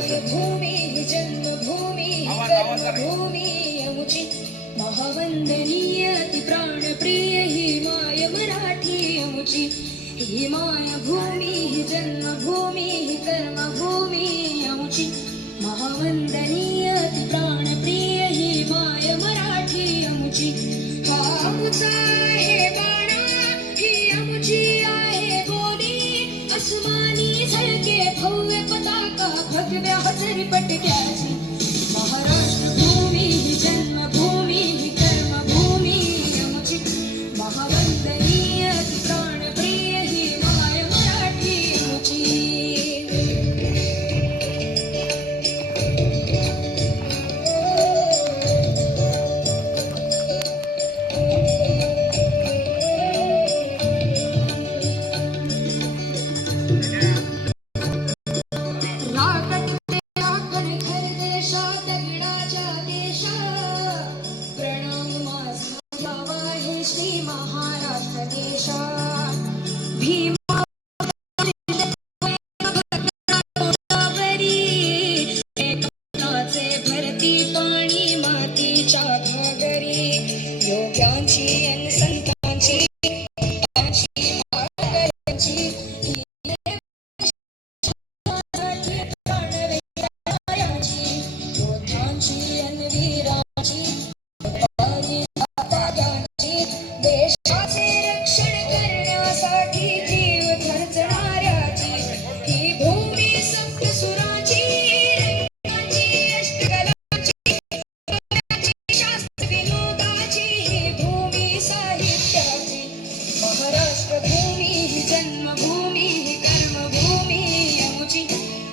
सांगायचं. भूमी जन्मभूमी कर्मभूमी अमुची महावंदनीय अति प्राणप्रिय ही माय मराठी अमुची ही माय भूमी ही जन्मभूमी ही कर्मभूमी अमुची महावंदनीय अति प्राणप्रिय ही माय मराठी अमुची हा अमुचा आहे बाणा ही अमुची आहे बोली अस्मानी झळके भव्य पताका भगव्या हजरी पटक्याची महाराष्ट्र भूमी ही जन्मभूमी ही कर्मभूमी अमुची महावंदनीय अति प्राणप्रिय ही माय मराठी अमुची. श्री महाराष्ट्र देशा भीमा एकताचे भरती पाणी मातीच्या घागरी योग्यांची अन संतांची योद्धांची अन वीरांची देशाचे रक्षण करण्यासाठी जीव खर्चणाऱ्याची ही भूमी सप्त सुराची रंगाची अष्टकलाची शास्त्र विनोदाची ही भूमी साहित्याची महाराष्ट्र भूमी ही जन्मभूमी ही कर्मभूमी अमुची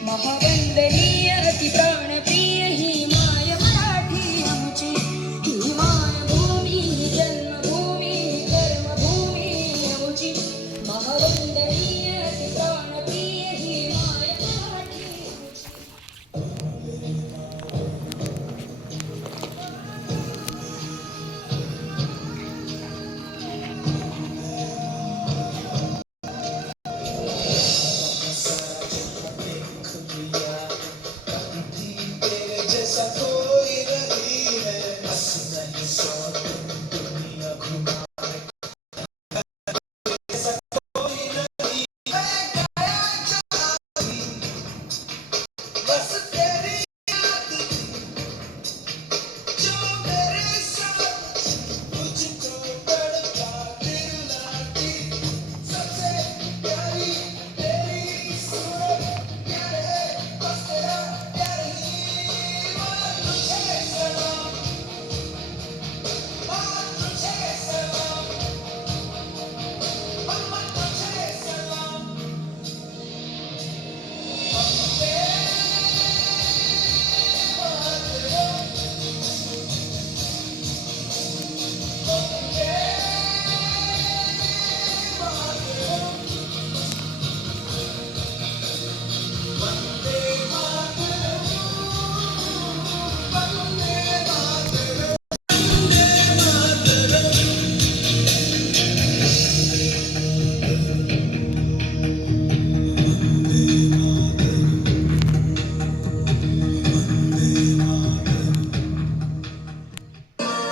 महावंदनीय अति प्राणप्रिय ही माय मराठी अमुची ही माय भूमी ही जन्मभूमी ही कर्मभूमी अमुची महावंदनीय अति प्राणप्रिय ही माय मराठी अमुची.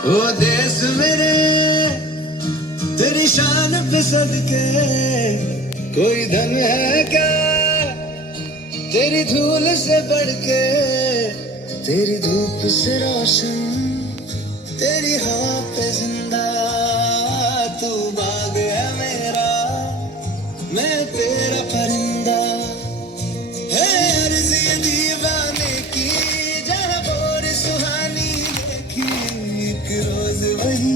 ओ देश मेरे तेरी शान पे सदके कोई धन है क्या तेरी धूल से बढ़ के तेरी धूप से रोशन तेरी हवा पे जिंदा तू बाग है मेरा मैं तेरा परिंदा है अर्ज़ ये दीवाने की जहाँ बोर सुहानी देखी एक रोज वही